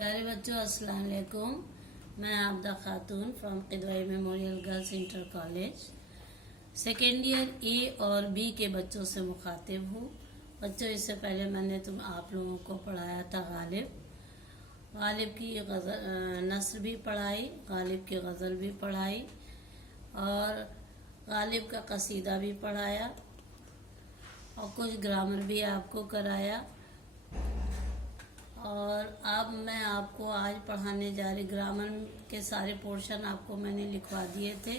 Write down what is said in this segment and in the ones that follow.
प्यारे बच्चों, अस्सलाम वालेकुम। मैं Abda Khatoon from Kidwai memorial girls inter college second year A और बी के बच्चों से मुखातिब हूँ। बच्चों, इससे पहले मैंने आप लोगों को पढ़ाया था गालिब की नस्र भी पढ़ाई, गालिब की गज़ल भी पढ़ाई और गालिब का कसीदा भी पढ़ाया और कुछ ग्रामर भी आपको कराया। और अब मैं आपको आज पढ़ाने जा रही, ग्रामर के सारे पोर्शन आपको मैंने लिखवा दिए थे।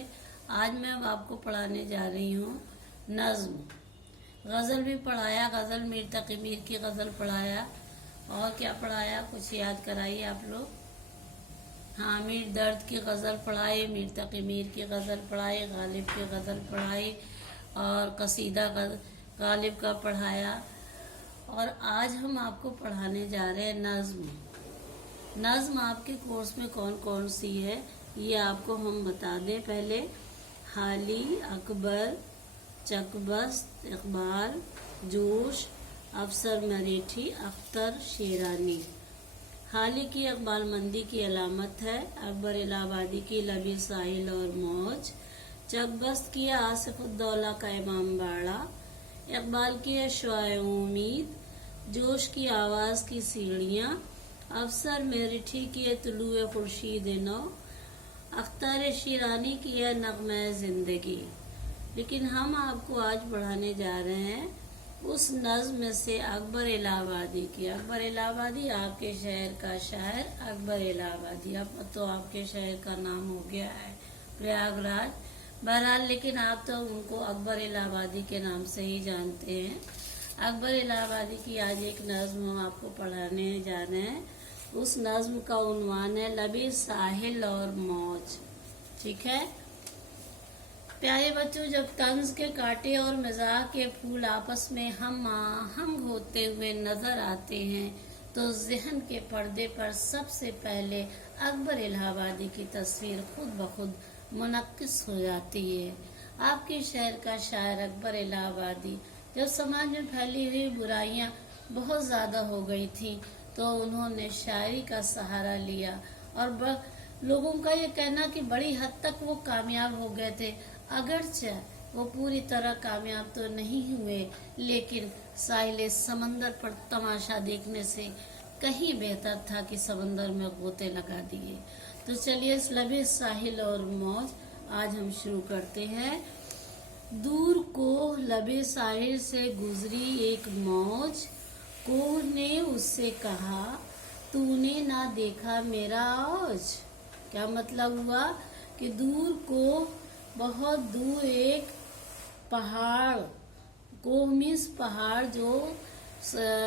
आज मैं आपको पढ़ाने जा रही हूँ नज़्म। गज़ल भी पढ़ाया, गज़ल मीर तक़ी मीर की गज़ल पढ़ाया और क्या पढ़ाया, कुछ याद कराइए आप लोग। हाँ, मीर दर्द की गज़ल पढ़ाई, मीर तक़ी मीर की गज़ल पढ़ाई, गालिब की गज़ल पढ़ाई और कसीदा गालिब का पढ़ाया। और आज हम आपको पढ़ाने जा रहे हैं नज़्म। नज़्म आपके कोर्स में कौन कौन सी है ये आपको हम बता दें। पहले हाली, अकबर, चकबस्त, इकबाल, जोश, अफसर मरेठी, अख्तर, शेरानी। हाली की इकबाल मंदी की अलामत है, अकबर इलाहाबादी की लबी साहिल और मौज, चकबस्त की आसिफुद्दौला का इमाम बाड़ा, इकबाल की शुआए उम्मीद, जोश की आवाज़ की सीढ़ियाँ, अफसर मेरिठी की तुलुए खुर्शीद नौ, अख्तर शेरानी की है नग़्मे ज़िंदगी। लेकिन हम आपको आज पढ़ाने जा रहे हैं उस नज़्म में से अकबर इलाहाबादी की। अकबर इलाहाबादी आपके शहर का शायर अकबर इलाहाबादी। अब तो आपके शहर का नाम हो गया है प्रयागराज, बहरहाल लेकिन आप तो उनको अकबर इलाहाबादी के नाम से ही जानते हैं। अकबर इलाहाबादी की आज एक नज़्म हम आपको पढ़ाने जा रहे हैं। उस नज़्म का उन्वान है लबी साहिल और मौज। ठीक है प्यारे बच्चों, जब तंज के कांटे और मज़ाक के फूल आपस में हम होते हुए नजर आते हैं तो ज़हन के पर्दे पर सबसे पहले अकबर इलाहाबादी की तस्वीर खुद ब खुद मुनक्किस हो जाती है। आपके शहर का शायर अकबर इलाहाबादी जब समाज में फैली हुई बुराइयां बहुत ज़्यादा हो गई थी तो उन्होंने शायरी का सहारा लिया और लोगों का ये कहना कि बड़ी हद तक वो कामयाब हो गए थे। अगरचे वो पूरी तरह कामयाब तो नहीं हुए, लेकिन साहिल समंदर पर तमाशा देखने से कहीं बेहतर था कि समंदर में गोते लगा दिए। तो चलिए इस लबे साहिल और मौज आज हम शुरू करते हैं। दूर कोह लबे साहिल से गुजरी एक मौज, कोह ने उससे कहा तूने ना देखा मेरा औज। क्या मतलब हुआ कि दूर कोह, बहुत दूर एक पहाड़, कोह मीन्स पहाड़ जो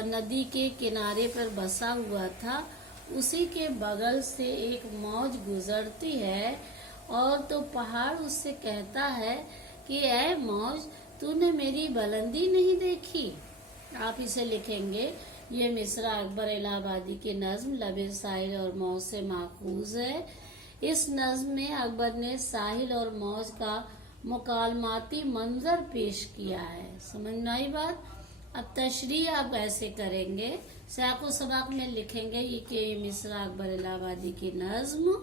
नदी के किनारे पर बसा हुआ था, उसी के बगल से एक मौज गुजरती है और तो पहाड़ उससे कहता है कि ऐ मौज, तूने मेरी बुलंदी नहीं देखी। आप इसे लिखेंगे। ये मिसरा अकबर इलाहाबादी की नज़्म लबे साहिल और मौज से माखूज है। इस नज़्म में अकबर ने साहिल और मौज का मुकालमाती मंजर पेश किया है। समझ में आई बात। अब तशरीह आप ऐसे करेंगे, साको सबाक में लिखेंगे कि ये मिसरा अकबर इलाहाबादी की नज़्म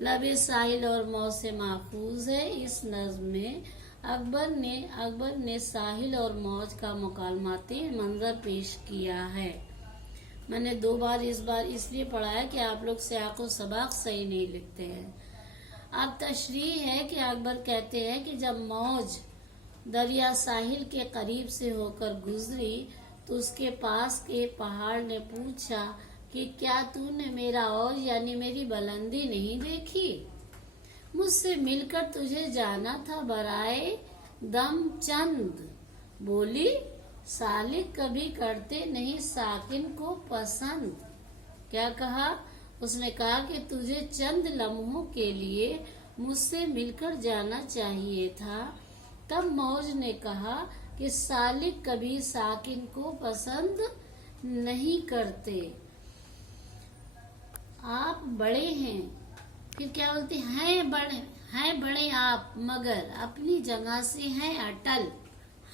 लबे साहिल और मौज से माखूज है। इस नज़्म में अकबर ने साहिल और मौज का मुकालमाती मंजर पेश किया है। मैंने दो बार इस बार इसलिए पढ़ाया कि आप लोग साको सबाक सही नहीं लिखते हैं। अब तशरीह है कि अकबर कहते हैं कि जब मौज दरिया साहिल के करीब से होकर गुजरी तो उसके पास के पहाड़ ने पूछा कि क्या तूने मेरा औज यानी मेरी बुलंदी नहीं देखी? मुझसे मिलकर तुझे जाना था बराए दम चंद। बोली सालिक कभी करते नहीं साकिन को पसंद। क्या कहा? उसने कहा कि तुझे चंद लम्हों के लिए मुझसे मिलकर जाना चाहिए था। तब मौज ने कहा कि सालिक कभी साकिन को पसंद नहीं करते। आप बड़े हैं, फिर क्या बोलते हैं बड़े आप मगर अपनी जगह से हैं अटल।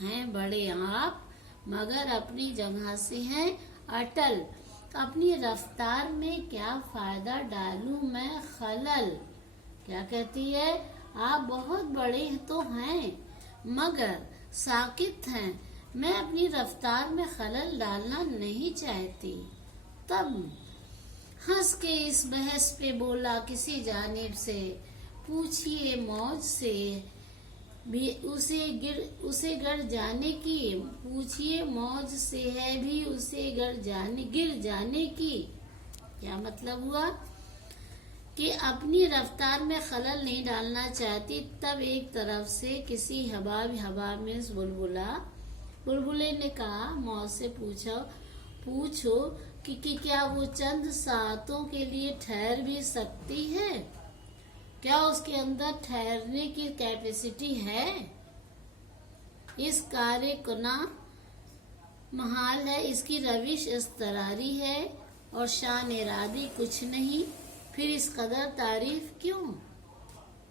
हैं बड़े आप मगर अपनी जगह से हैं अटल। تو اپنی رفتار میں کیا فائدہ ڈالوں میں خلل. کیا کہتی ہے؟ آپ بہت بڑے تو ہیں مگر ساکت ہیں. میں اپنی رفتار میں خلل ڈالنا نہیں چاہتی. تب ہنس کے اس بحث پہ بولا کسی جانب سے، پوچھئے موج سے بھی اسے گر جانے کی. پوچھئے موج سے ہے بھی اسے گر جانے کی. کیا مطلب ہوا؟ کہ اپنی رفتار میں خلل نہیں ڈالنا چاہتی. تب ایک طرف سے کسی ہوا میں بلبلے نے کہا، موج سے پوچھو کہ کیا وہ چند ساعتوں کے لیے ٹھہر بھی سکتی ہے؟ کیا اس کے اندر ٹھہرنے کی کیپیسٹی ہے؟ اس کارِ کناں محال ہے، اس کی روش اضطراری ہے اور شان ارادی کچھ نہیں. پھر اس قدر تعریف کیوں؟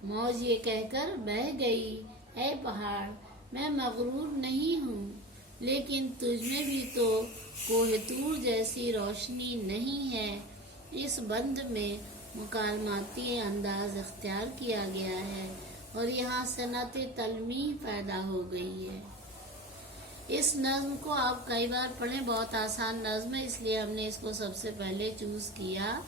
موج یہ کہہ کر بہہ گئی، اے پہاڑ میں مغرور نہیں ہوں، لیکن تجھ میں بھی تو کوہ طور جیسی روشنی نہیں ہے. اس بند میں مکالماتی انداز اختیار کیا گیا ہے اور یہاں صنعت تلمیح پیدا ہو گئی ہے. اس نظم کو آپ کئی بار پڑھیں، بہت آسان نظم ہے، اس لیے ہم نے اس کو سب سے پہلے چوز کیا.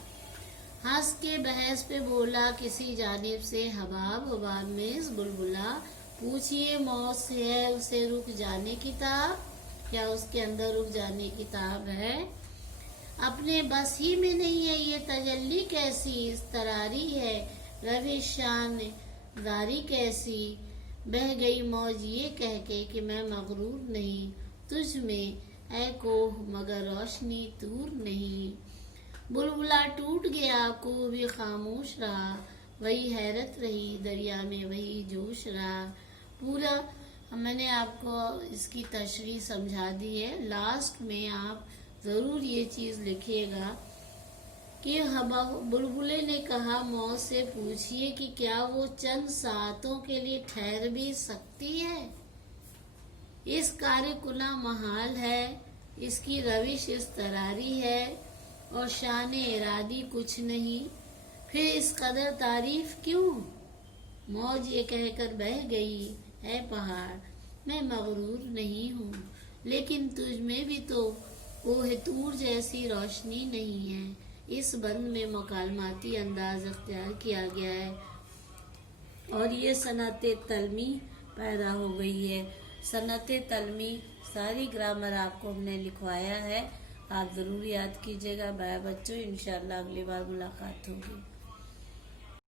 ہنس کے بحث پہ بولا کسی جانب سے ہوا میں بلبلا، پوچھئے موج سے ہے اسے رک جانے کی تاب. کیا اس کے اندر رک جانے کی تاب ہے؟ اپنے بس ہی میں نہیں ہے یہ تجلی کیسی اضطراری ہے، روش شان داری کیسی. بہہ گئی موج یہ کہہ کے کہ میں مغرور نہیں تجھ میں اے کوہ مگر روشنی طور نہیں. بلبلا ٹوٹ گیا، کوہ بھی خاموش رہا، وہی حیرت رہی، دریا میں وہی جوش رہا. پورا میں نے آپ کو اس کی تشریح سمجھا دی ہے. لاسٹ میں آپ ضرور یہ چیز لکھیے گا کہ بلبلے نے کہا موج سے پوچھئے کہ کیا وہ چند ساعتوں کے لیے ٹھہر بھی سکتی ہے؟ اس کارِ کناں محال ہے، اس کی روش اضطراری ہے اور شان ارادی کچھ نہیں. پھر اس قدر تعریف کیوں؟ موج یہ کہہ کر بہہ گئی، اے پہاڑ میں مغرور نہیں ہوں، لیکن تجھ میں بھی تو کوہ طور جیسی روشنی نہیں ہے. اس بند میں مکالماتی انداز اختیار کیا گیا ہے اور یہ صنعت تلمیح پیدا ہو گئی ہے. صنعت تلمیح ساری گرامر آپ کو ہم نے لکھوایا ہے، آپ ضرور یاد کیجیے گا. بائے بچوں، انشاءاللہ اگلی بار ملاقات ہوگی.